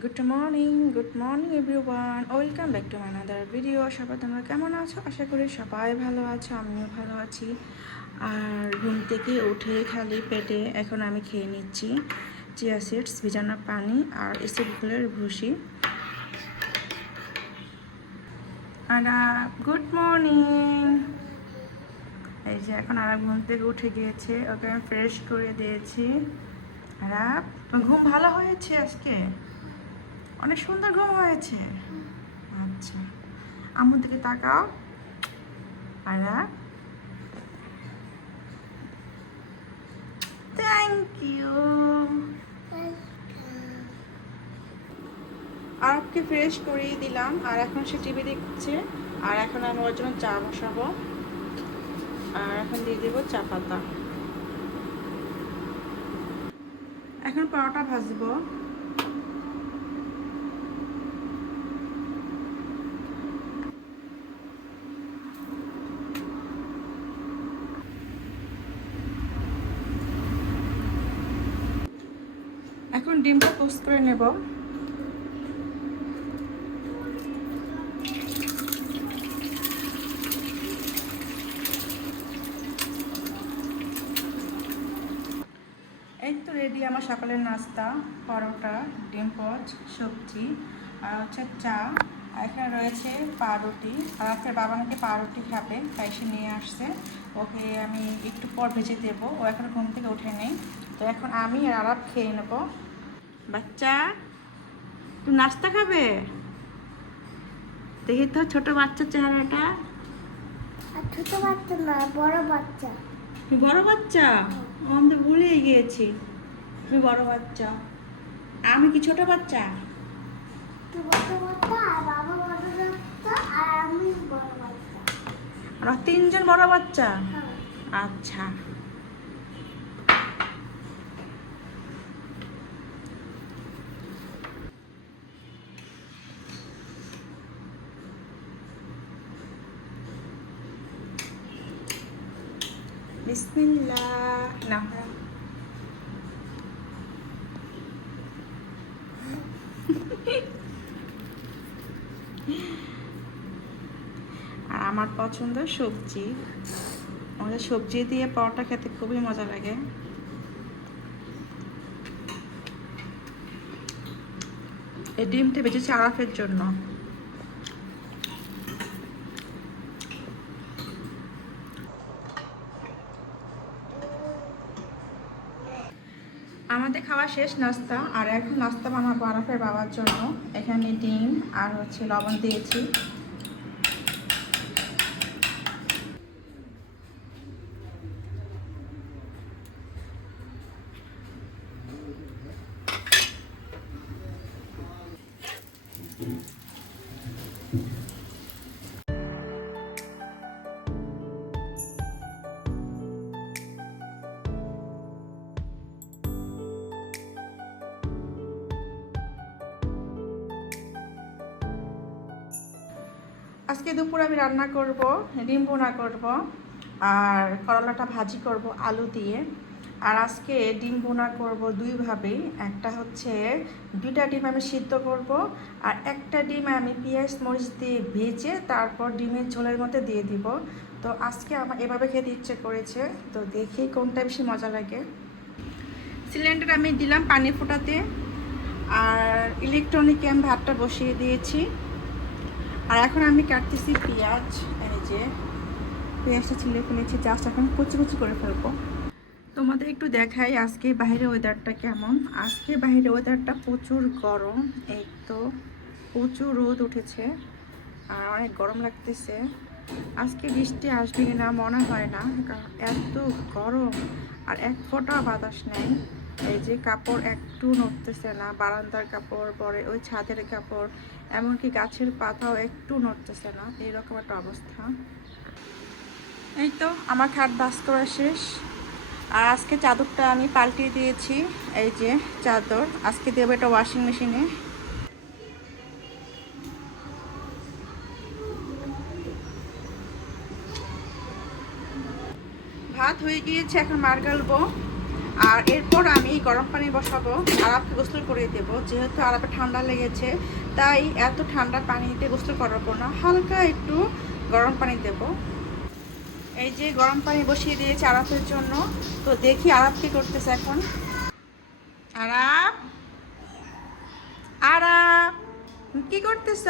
Good morning everyone, welcome back to my another video. সবাই তোমরা কেমন আছো? আশা করি সবাই ভালো আছো, আমিও ভালো আছি। আর ঘুম থেকে উঠে খালি পেটে এখন আমি খেয়ে নিচ্ছি চিয়া সিডস, ভিজানো পানি আর এসিডগুলোর ভুসি। আর গুড মর্নিং। এই যে এখন আর ঘুম থেকে উঠে গিয়েছে, ওকে আমি ফ্রেশ করে দিয়েছি। আর তোমার ঘুম ভালো হয়েছে আজকে? অনেক সুন্দর ঘুম হয়েছে। আচ্ছা, আমার দিকে তাকাও। আর থ্যাংক ইউ। আরবকে ফ্রেশ করিয়ে দিলাম আর এখন সে টিভি দেখছে। আর এখন আমি ওর জন্য চা বসাবো। আর এখন দিয়ে দেবো চা পাতা। এখন পরোটা ভাজবো। এখন ডিমটা পোস্ট করে নেব। এই তো রেডি আমার সকালের নাস্তা, পরোটা, ডিম পোচ, সবজি আর হচ্ছে চা। আর এখানে রয়েছে পাউরুটি। আর আপনার বাবা নাকি পাউরুটি খাবে, তাই সে নিয়ে আসছে। ওকে আমি একটু পর ভেজে দেবো, ও এখন ঘুম থেকে উঠে নেই। তো এখন আমি আর আরাপ খেয়ে নেবো। বাচ্চা, তুমি নাস্তা খাবে? দেখি তো ছোট বাচ্চার চেহারাটা। ছোট বাচ্চা না, বড় বাচ্চা। তুমি বড় বাচ্চা? ও, আমি তো ভুলেই গিয়েছি তুমি বড় বাচ্চা। আমি কি ছোট বাচ্চা? তুই বড় বাচ্চা আর বাবা বড় বাচ্চা আর আমি বড় বাচ্চা। আমরা তিনজন বড় বাচ্চা। হ্যাঁ। আচ্ছা, বিসমিল্লাহ। না, আর আমার পছন্দ সবজি। আমাদের সবজি দিয়ে পরোটা খেতে খুবই মজা লাগে। এই ডিমটা বেঁচেছে আরাফের জন্য। আমাদের খাওয়া শেষ নাস্তা, আর এখন নাস্তা বানাবো আরাফের বাবার জন্য। এখানে ডিম আর হচ্ছে লবণ দিয়েছি। আজকে দুপুরে আমি রান্না করব, ডিম ভুনা করব আর করলাটা ভাজি করব আলু দিয়ে। আর আজকে ডিম ভুনা করব দুইভাবেই। একটা হচ্ছে দুইটা ডিম আমি সিদ্ধ করব, আর একটা ডিম আমি পেঁয়াজ মরিচ দিয়ে ভেজে তারপর ডিমের ঝোলের মধ্যে দিয়ে দিব। তো আজকে আমার এভাবে খেতে ইচ্ছে করেছে, তো দেখি কোনটা বেশি মজা লাগে। সিলিন্ডার আমি দিলাম পানি ফোটাতে, আর ইলেকট্রনিকে আমি ভাতটা বসিয়ে দিয়েছি। আর এখন আমি কাটতেছি পেঁয়াজ। এই যে পেঁয়াজটা ছিলে ফেলেছি, জাস্ট এখন কুচি কুচি করে ফেলবো। তোমাদের একটু দেখাই আজকে বাইরের ওয়েদারটা কেমন। আজকে বাইরের ওয়েদারটা প্রচুর গরম। এই তো প্রচুর রোদ উঠেছে আর অনেক গরম লাগতেছে। আজকে বৃষ্টি আসবে কিনা মনে হয় না, কারণ এত গরম আর এক ফোঁটা বাতাস নেই। এই যে কাপড় একটু নড়তেছে না, বারান্দার কাপড়, পরে ওই ছাদের কাপড়, এমনকি গাছের পাতাও একটু নড়তেছে না, এইরকম একটা অবস্থা। এই তো আমার খাট ভাঁজ করা শেষ। আর আজকে চাদরটা আমি পাল্টিয়ে দিয়েছি। এই যে চাদর আজকে দেবো এটা ওয়াশিং মেশিনে। ভাত হয়ে গিয়েছে, এখন মার গালবো। আর এরপর আমি গরম পানি বসাবো, আরাপকে গোসল করে দেবো। যেহেতু আরাপে ঠান্ডা লেগেছে, তাই এত ঠান্ডা পানিতে গোসল করাবো না, হালকা একটু গরম পানি দেব। এই যে গরম পানি বসিয়ে দিয়েছি আরাপের জন্য। তো দেখি আরাপ কি করতেছে এখন। আরাপ, আরাপ, কি করতেছ?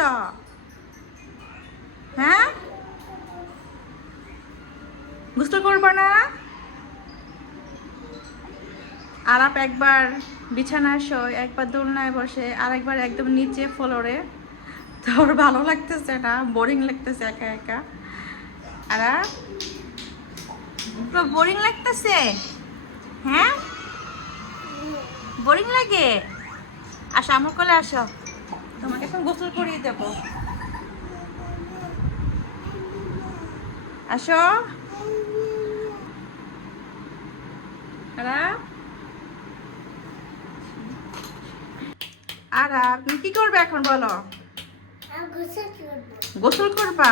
হ্যাঁ, গোসল করবো না? আরাপ একবার বিছানায় শোয়, একবার দোলনায় বসে, আর একবার একদম নিচে ফ্লোরে। তোর ভালো লাগতেছে না? বোরিং লাগতেছে একা একা? আরাপ, বোরিং লাগতেছে? হ্যাঁ, বোরিং লাগে? আসো আমার কোলে আসো, তোমাকে এখন গোসল করিয়ে দেবো। আসো। আরাপ, আরাপ, তুমি কি করবে এখন বলো? আমি গোসল করবো। গোসল করবা?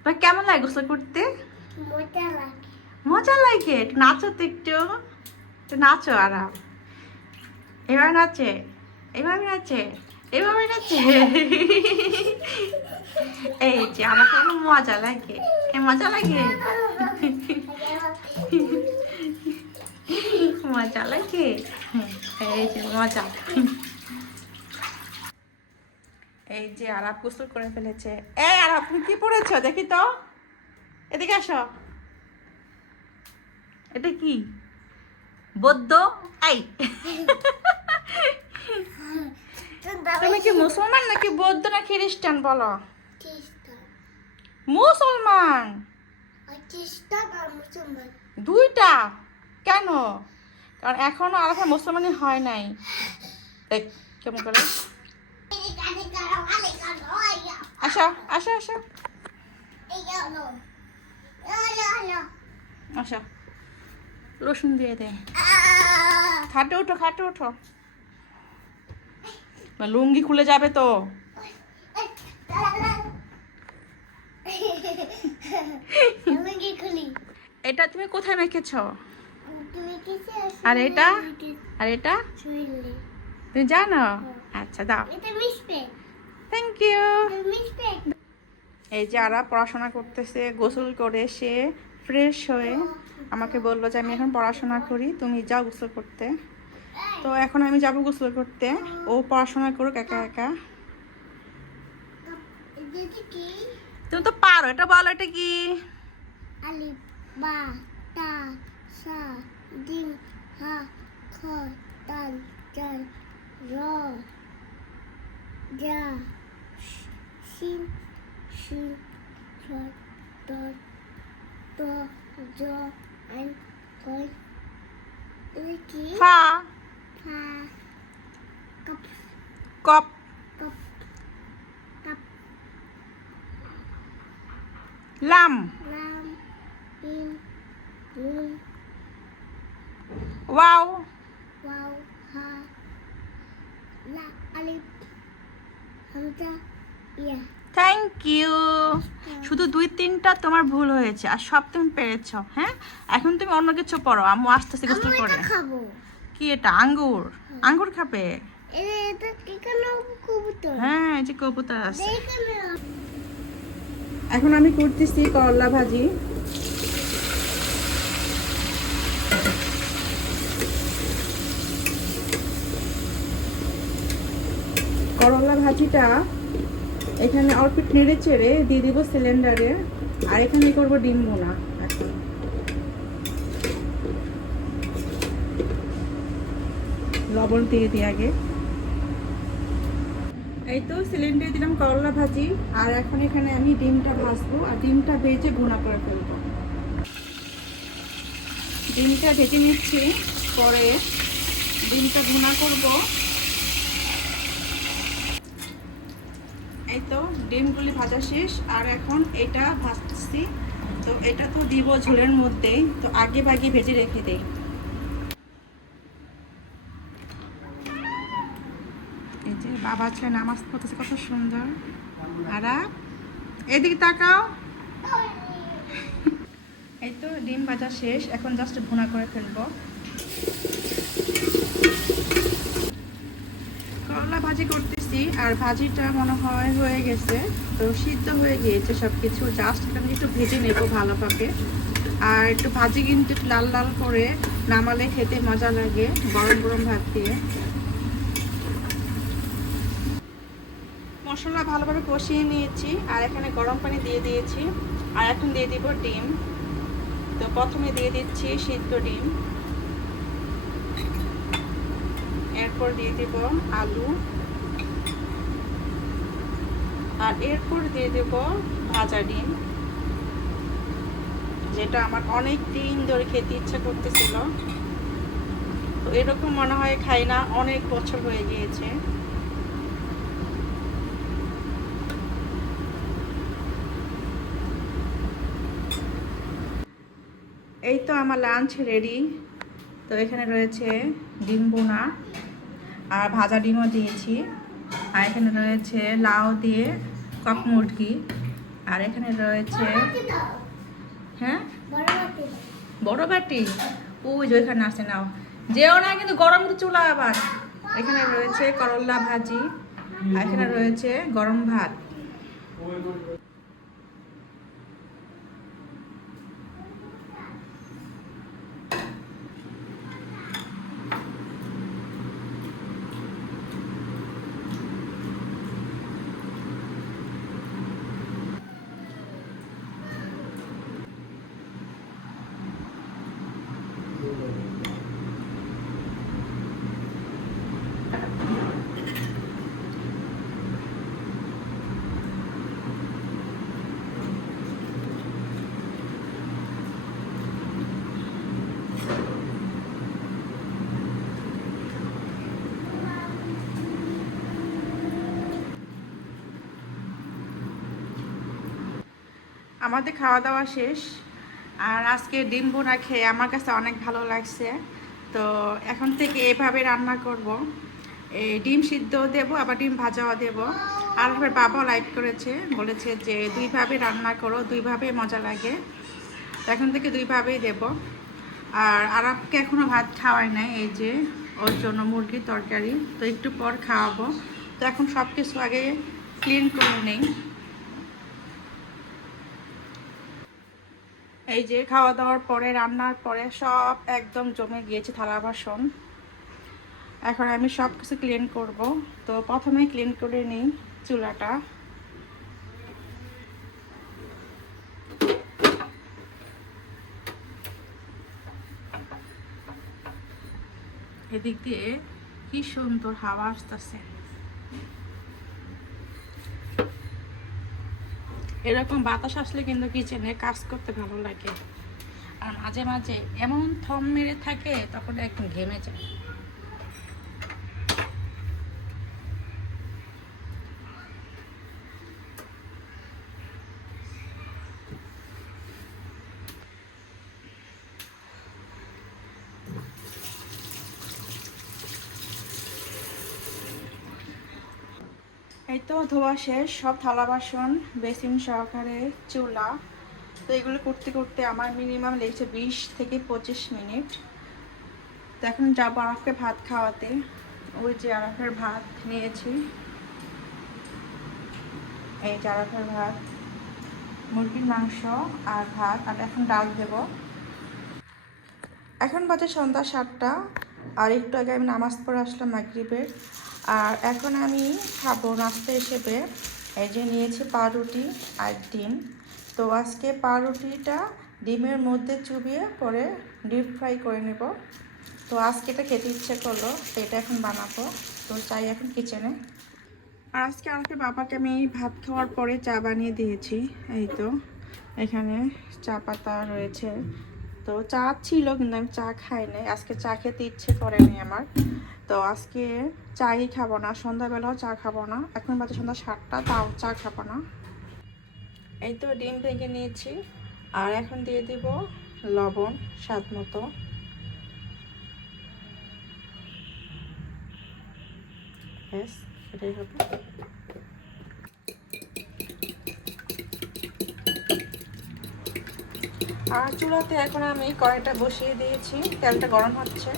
তোমার কেমন লাগে গোসল করতে? মজা লাগে। মজা লাগে? একটু নাচো তো, একটু একটু নাচো আরাপ। এভাবে নাচে, এইভাবে নাচে, এইভাবে নাচে। এই যে আমার কোনো মজা লাগে, মজা লাগে, মজা লাগে। এই যে মজা। এই যে আরাপ গোসল করে ফেলেছে। এই আরাপ, তুমি কি পড়েছো দেখি তো, এদিকে আসো। এটা কি বৌদ্ধ? এই তুমি কি মুসলমান নাকি বৌদ্ধ না খ্রিস্টান বলো? মুসলমান। দুইটা কেন? কারণ এখনো আলাদা মুসলমানই হয় নাই। দেখ কেমন করে। আসো আসো আসো আসো, রসুন দিয়ে দে। খাটে উঠো, খাটে উঠো, লুঙ্গি খুলে যাবে তো। এটা তুমি কোথায় মেখেছো? আর এটা? আর এটা তুমি জানো? আচ্ছা দাও, থ্যাংক ইউ। এই যে আরা পড়াশোনা করতেছে, গোসল করে এসে ফ্রেশ হয়ে আমাকে বললো যে আমি এখন পড়াশোনা করি, তুমি যাও গোসল করতে। তো এখন আমি যাবো গোসল করতে, ও পড়াশোনা করুক একা একা। তুমি তো পারো, এটা বলো এটা কি? আলিফ বা তা সা জিম হা খ দাল জাল র যা শিন শিন ছ ত ত জ আন কই এটা কি? ফা। ফা কপ কপ। কপ কাপ লাম। লাম মিম নুন ওয়াও। ওয়াও হা লা আলিফ হামজা ইয়া। Thank you. শুধু 2-3টা তোমার ভুল হয়েছে, আর সব তুমি পেরেছো। হ্যাঁ, এখন তুমি অন্য কিছু পড়ো, আম্মু আস্তে আস্তে গোসল করে। খাবো। কি এটা? আঙ্গুর? আঙ্গুর খাবে? এটা কি কেন কবুতর? হ্যাঁ, এই যে কবুতর আছে। এখানে এখন আমি করতেছি করলা ভাজি। করলা ভাজিটা এখানে অল্প নেড়ে চেড়ে দিয়ে দিব সিলিন্ডারে, আর এখানে করব ডিম ভুনা। এখন লবণ দিয়ে দিই আগে। এই তো সিলিন্ডারে দিলাম করলা ভাজি, আর এখন এখানে আমি ডিমটা ভাজবো, আর ডিমটা ভেজে ভুনা করে ফেলবো। ডিমটা ভেজে নিচ্ছি, পরে ডিমটা ভুনা করব। এই তো ডিমগুলি ভাজা শেষ, আর এখন এটা ভাজছি। তো এটা তো দিব ঝোলের মধ্যে, তো আগে ভাগে ভেজে রেখে দেই। এই যে বাবা ছেলে নামাজ পড়তেছে, কত সুন্দর। আর এদিকে তাকাও। এই তো ডিম ভাজা শেষ, এখন জাস্ট ভুনা করে ফেলবো। করলা ভাজি করতেছি, আর ভাজিটা মনে হয় হয়ে গেছে, তো সিদ্ধ হয়ে গিয়েছে সব কিছু। জাস্ট এখানে একটু ভেজে নেব ভালোভাবে। আর একটু ভাজি কিন্তু একটু লাল লাল করে নামালে খেতে মজা লাগে গরম গরম ভাত দিয়ে। মশলা ভালোভাবে কষিয়ে নিয়েছি, আর এখানে গরম পানি দিয়ে দিয়েছি। আর এখন দিয়ে দিব ডিম। তো প্রথমে দিয়ে দিচ্ছি সিদ্ধ ডিম, এরপর দিয়ে দিব আলু, আর এরপর দিয়ে দেব ভাজা ডিম, যেটা আমার অনেক দিন ধরে খেতে ইচ্ছা করতেছিল। তো এরকম মনে হয় খাই না অনেক বছর হয়ে গিয়েছে। এই তো আমার লাঞ্চ রেডি। তো এখানে রয়েছে ডিম বোনা, আর ভাজা ডিমও দিয়েছি। আর এখানে রয়েছে লাউ দিয়ে কক মুরগি, আর এখানে রয়েছে হ্যাঁ বড় বাটি, ওই যে ওইখানে আছে, নাও যেও না কিন্তু গরম চুলা। আবার এখানে রয়েছে করলা ভাজি, আর এখানে রয়েছে গরম ভাত। আমাদের খাওয়া দাওয়া শেষ, আর আজকে ডিম ভুনা খেয়ে আমার কাছে অনেক ভালো লাগছে। তো এখন থেকে এভাবে রান্না করব, এই ডিম সিদ্ধ দেব, আবার ডিম ভাজাও দেব। আর আমার বাবাও লাইক করেছে, বলেছে যে দুইভাবে রান্না করো, দুইভাবে মজা লাগে। তো এখন থেকে দুইভাবেই দেব। আর আরবকে এখনও ভাত খাওয়াই নাই, এই যে ওর জন্য মুরগির তরকারি, তো একটু পর খাওয়াবো। তো এখন সব কিছু আগে ক্লিন করে নেই। এই যে খাওয়া দাওয়ার পরে, রান্নার পরে সব একদম জমে গিয়েছে থালা বাসন। এখন আমি সব কিছু ক্লিন করব। তো প্রথমে ক্লিন করে নিই চুলাটা। এদিক দিয়ে কি সুন্দর হাওয়া আসতেছে। এরকম বাতাস আসলে কিন্তু কিচেনে কাজ করতে ভালো লাগে। আর মাঝে মাঝে এমন থম মেরে থাকে, তখন একদম ঘেমে যায়। এই তো ধোয়া শেষ, সব থালা বাসন বেসিন সহকারে চুলা। তো এগুলো করতে করতে আমার মিনিমাম লেগেছে 20 থেকে 25 মিনিট। তো এখন যাবো আরফকে ভাত খাওয়াতে। ওই যে আরফের ভাত নিয়েছি, এই যে আরফের ভাত, মুরগির মাংস আর ভাত, আর এখন ডাল দেব। এখন বাজে সন্ধ্যা 7টা, আর একটু আগে আমি নামাজ পড়ে আসলাম মাগরিবের। আর এখন আমি খাবো নাস্তা হিসেবে, এই যে নিয়েছি পাউরুটি আর ডিম। তো আজকে পাউরুটিটা ডিমের মধ্যে চুবিয়ে পরে ডিপ ফ্রাই করে নেব। তো আজকে এটা খেতে ইচ্ছে করলো, তো এটা এখন বানাবো। তো চাই এখন কিচেনে। আর আজকে আমাকে বাবাকে আমি ভাত খাওয়ার পরে চা বানিয়ে দিয়েছি। এই তো এখানে চা পাতা রয়েছে। তো চা ছিল কিন্তু আমি চা খাই নাই, আজকে চা খেতে ইচ্ছে করেনি আমার। তো আজকে চাই খাবো না, সন্ধ্যাবেলাও চা খাবো না। এখন বাজে সন্ধ্যা 7টা, তাও চা খাবো না। এই তো ডিম ভেঙে নিয়েছি, আর এখন দিয়ে দিব লবণ স্বাদ মতো। ব্যাস, এটাই হবে। আর চুলাতে এখন আমি কড়াইটা বসিয়ে দিয়েছি, তেলটা গরম হচ্ছে।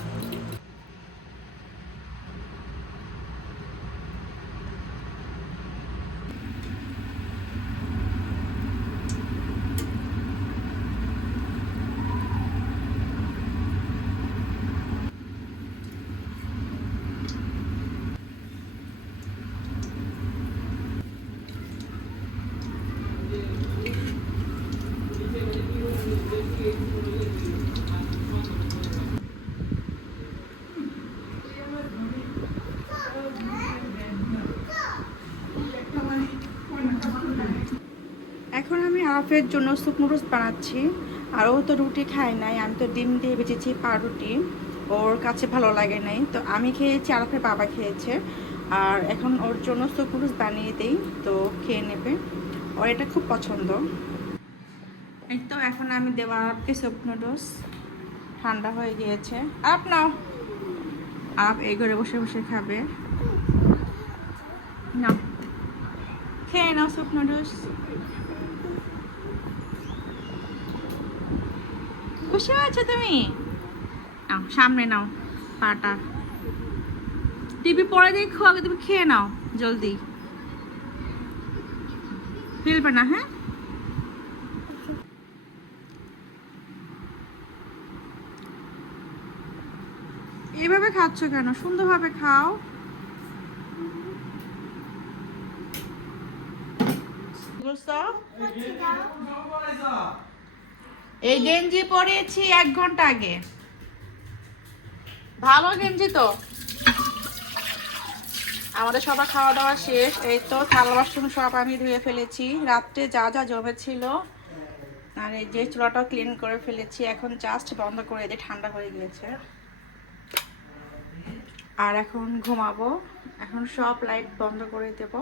এখন আমি আরাফের জন্য স্যুপ নুডলস বানাচ্ছি। আর ও তো রুটি খায় নাই, আমি তো ডিম দিয়ে বেঁচেছি পাউরুটি, ওর কাছে ভালো লাগে নাই। তো আমি খেয়েছি, আরাফের বাবা খেয়েছে। আর এখন ওর জন্য স্যুপ নুডলস বানিয়ে দিই, তো খেয়ে নেবে, ওর এটা খুব পছন্দ। এই তো এখন আমি দেবো আরাফকে স্যুপ নুডলস। ঠান্ডা হয়ে গিয়েছে। আরাফ নাও, আরাফ এই ঘরে বসে বসে খাবে। নাও, খেয়ে নাও স্যুপ নুডলস। খুশি হয়েছে তুমি? নাও, সামনে নাও পাটা। টিভি পরে দেখো, আগে তুমি খেয়ে নাও জলদি, ফেলবে না। হ্যাঁ, এইভাবে খাচ্ছ কেন? সুন্দরভাবে খাও। বুঝছো? এই গেঞ্জি পরিয়েছি 1 ঘন্টা আগে। ভালো গেঞ্জি তো। আমাদের সবার খাওয়া দাওয়া শেষ। এই তো থালা বাসন সব আমি ধুয়ে ফেলেছি, রাত্রে যা যা জমেছিল। আর এই যে চুলাটাও ক্লিন করে ফেলেছি, এখন জাস্ট বন্ধ করে দিয়ে, ঠান্ডা হয়ে গিয়েছে। আর এখন ঘুমাবো। এখন সব লাইট বন্ধ করে দেব।